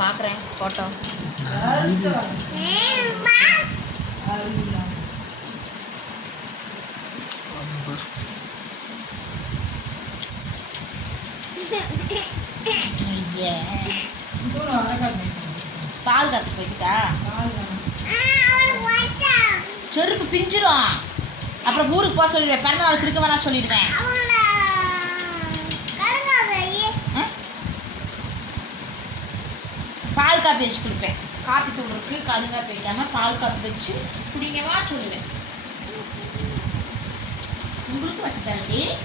பாக்குறேன் போட்டோ பால் கறந்து போய்கிட்டா செருப்பு பிஞ்சிரும். அப்புறம் ஊருக்கு போக சொல்லிடுவேன், பிறந்த நாள் கொடுக்க வேணா சொல்லிடுவேன். பால் காப்பி வச்சு கொடுப்பேன். காப்பி தூளுக்கு கடுங்கா போயிட்டாம பால் காப்பி வச்சு குடிங்கவா சொல்லுவேன். உங்களுக்கு வச்சு தரேன்.